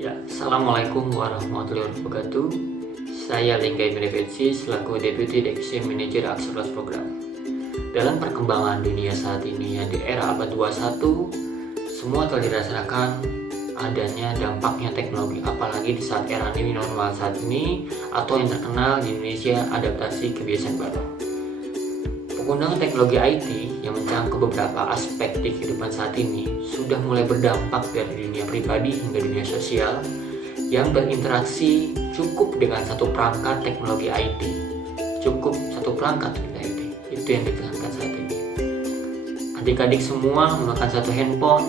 Ya, Assalamualaikum warahmatullahi wabarakatuh. Saya Linggai Menefetsi selaku Deputy Detection Manager Akselerasi Program. Dalam perkembangan dunia saat ini yang di era abad 21, semua telah dirasakan adanya dampaknya teknologi, apalagi di saat era new normal saat ini atau yang terkenal di Indonesia adaptasi kebiasaan baru. Penggunaan teknologi IT yang mencakup beberapa aspek di kehidupan saat ini sudah mulai berdampak dari dunia pribadi hingga dunia sosial yang berinteraksi cukup dengan satu perangkat teknologi IT. Cukup satu perangkat teknologi IT, itu yang ditekankan saat ini. Adik-adik semua menggunakan satu handphone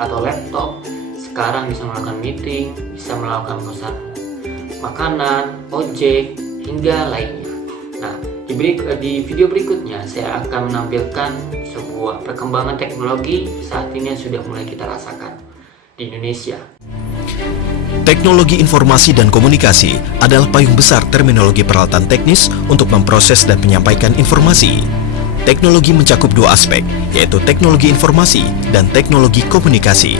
atau laptop, sekarang bisa melakukan meeting, bisa melakukan pesan makanan, ojek, hingga lainnya. Nah, di video berikutnya saya akan menampilkan sebuah perkembangan teknologi saat ini yang sudah mulai kita rasakan di Indonesia. Teknologi informasi dan komunikasi adalah payung besar terminologi peralatan teknis untuk memproses dan menyampaikan informasi. Teknologi mencakup dua aspek, yaitu teknologi informasi dan teknologi komunikasi.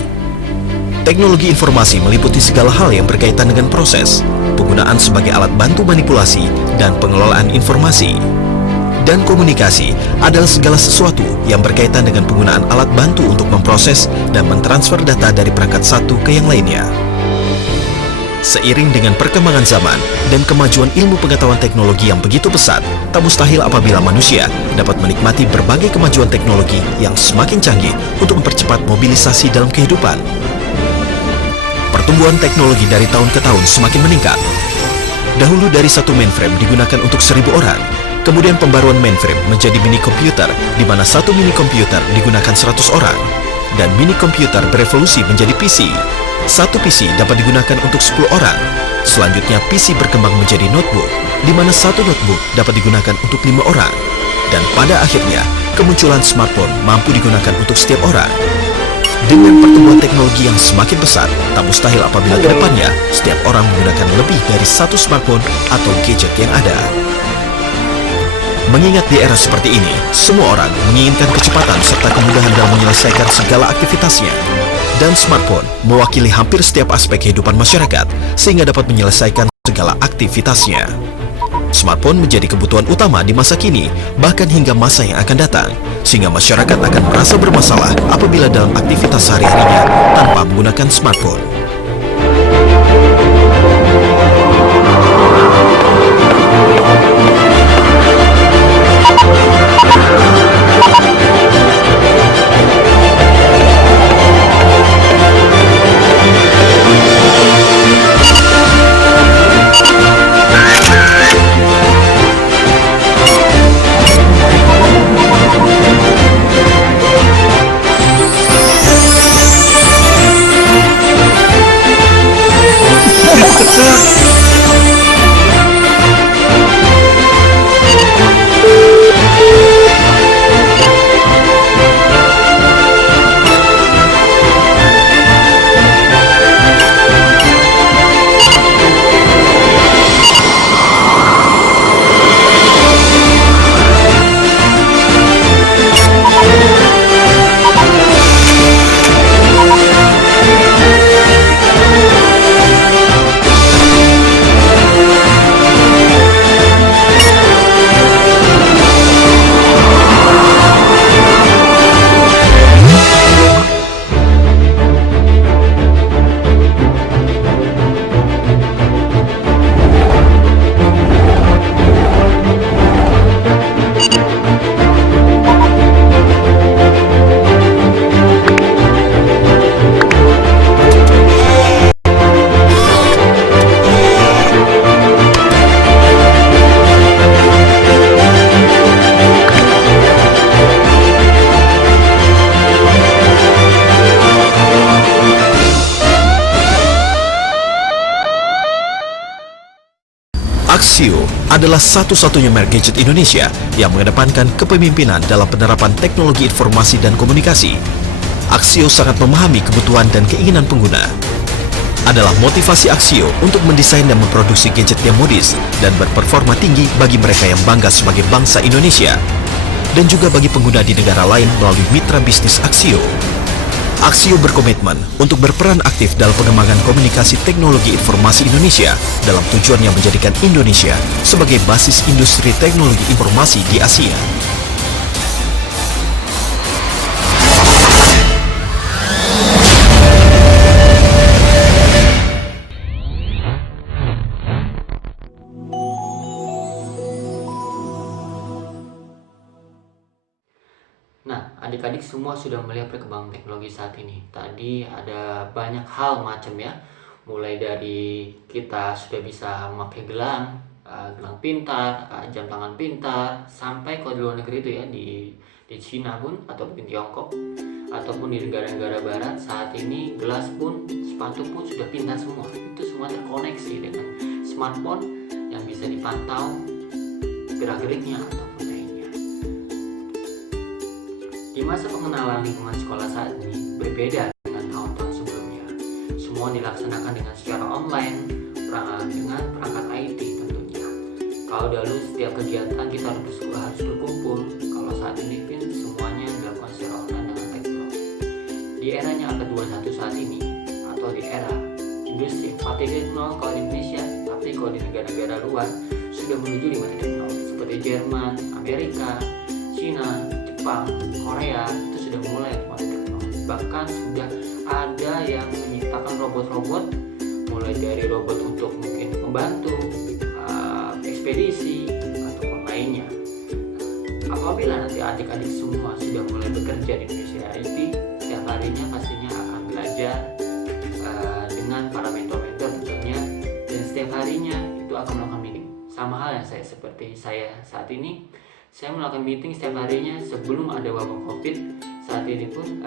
Teknologi informasi meliputi segala hal yang berkaitan dengan proses, penggunaan sebagai alat bantu manipulasi, dan pengelolaan informasi. Dan komunikasi adalah segala sesuatu yang berkaitan dengan penggunaan alat bantu untuk memproses dan mentransfer data dari perangkat satu ke yang lainnya. Seiring dengan perkembangan zaman dan kemajuan ilmu pengetahuan teknologi yang begitu pesat, tak mustahil apabila manusia dapat menikmati berbagai kemajuan teknologi yang semakin canggih untuk mempercepat mobilisasi dalam kehidupan. Pertumbuhan teknologi dari tahun ke tahun semakin meningkat. Dahulu dari satu mainframe digunakan untuk 1000 orang, kemudian pembaruan mainframe menjadi mini komputer, di mana satu mini komputer digunakan 100 orang, dan mini komputer berevolusi menjadi PC. Satu PC dapat digunakan untuk 10 orang. Selanjutnya PC berkembang menjadi notebook, di mana satu notebook dapat digunakan untuk 5 orang. Dan pada akhirnya, kemunculan smartphone mampu digunakan untuk setiap orang. Dengan pertumbuhan teknologi yang semakin besar, tak mustahil apabila kedepannya setiap orang menggunakan lebih dari satu smartphone atau gadget yang ada. Mengingat di era seperti ini, semua orang menginginkan kecepatan serta kemudahan dalam menyelesaikan segala aktivitasnya. Dan smartphone mewakili hampir setiap aspek kehidupan masyarakat, sehingga dapat menyelesaikan segala aktivitasnya. Smartphone menjadi kebutuhan utama di masa kini, bahkan hingga masa yang akan datang, sehingga masyarakat akan merasa bermasalah apabila dalam aktivitas sehari-harinya tanpa menggunakan smartphone. Axio adalah satu-satunya merek gadget Indonesia yang mengedepankan kepemimpinan dalam penerapan teknologi informasi dan komunikasi. Axio sangat memahami kebutuhan dan keinginan pengguna. Adalah motivasi Axio untuk mendesain dan memproduksi gadget yang modis dan berperforma tinggi bagi mereka yang bangga sebagai bangsa Indonesia, dan juga bagi pengguna di negara lain melalui mitra bisnis Axio. Aksio berkomitmen untuk berperan aktif dalam pengembangan komunikasi teknologi informasi Indonesia dalam tujuannya menjadikan Indonesia sebagai basis industri teknologi informasi di Asia. Nah, adik-adik semua sudah melihat perkembangan teknologi saat ini. Tadi ada banyak hal macam ya. Mulai dari kita sudah bisa memakai gelang, gelang pintar, jam tangan pintar, sampai kalau di luar negeri itu ya di Cina pun ataupun di Tiongkok ataupun di negara-negara barat saat ini gelas pun, sepatu pun sudah pintar semua. Itu semua terkoneksi dengan smartphone yang bisa dipantau gerak-geriknya ataupun lainnya. Di masa pengenalan lingkungan sekolah saat ini berbeda dengan tahun-tahun sebelumnya. Semua dilaksanakan dengan secara online, dengan perangkat IT tentunya. Kalau dahulu setiap kegiatan kita harus berkumpul, kalau saat ini pun semuanya dilakukan secara online dengan teknologi. Di eranya abad 21 saat ini, atau di era industri 4.0 kalau di Indonesia, tapi kalau di negara-negara luar sudah menuju 5.0 seperti Jerman, Amerika, Cina, Jepang, Korea itu sudah mulai teknologi. Bahkan sudah ada yang menciptakan robot-robot, mulai dari robot untuk mungkin membantu ekspedisi ataupun lainnya. Apabila nanti adik-adik semua sudah mulai bekerja di Indonesia IT, setiap harinya pastinya akan belajar dengan para mentor-mentor tentunya, dan setiap harinya itu akan melakukan meeting. Sama hal yang seperti saya saat ini, saya melakukan meeting setiap harinya sebelum ada wabah COVID saat ini pun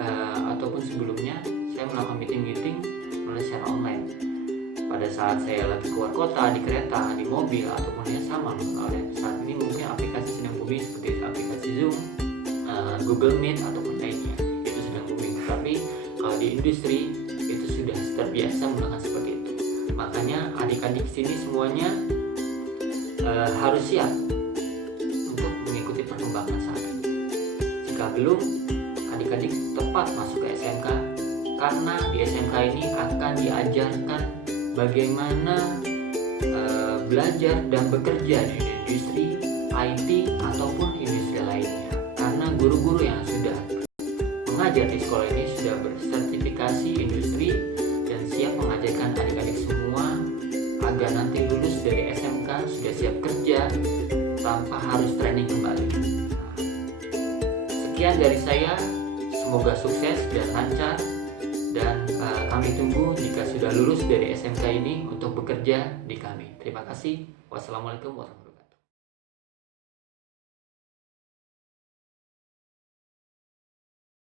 ataupun sebelumnya saya melakukan meeting melalui secara online. Pada saat saya lagi keluar kota, di kereta, di mobil ataupun ya sama online. Saat ini mungkin aplikasi sedang booming seperti aplikasi Zoom, Google Meet ataupun lainnya itu sedang booming. Tapi kalau di industri itu sudah terbiasa melakukan seperti itu. Makanya adik-adik sini semuanya harus siap perkembangan saat ini. Jika belum, adik-adik tepat masuk ke SMK, karena di SMK ini akan diajarkan bagaimana belajar dan bekerja di industri IT ataupun industri lainnya. Karena guru-guru yang sudah mengajar di sekolah ini sudah bersertifikasi industri dan siap mengajarkan adik-adik semua agar nanti lulus dari SMK sudah siap kerja tanpa harus training kembali. Sekian dari saya, semoga sukses dan lancar, dan kami tunggu jika sudah lulus dari SMK ini untuk bekerja di kami. Terima kasih. Wassalamualaikum warahmatullahi wabarakatuh.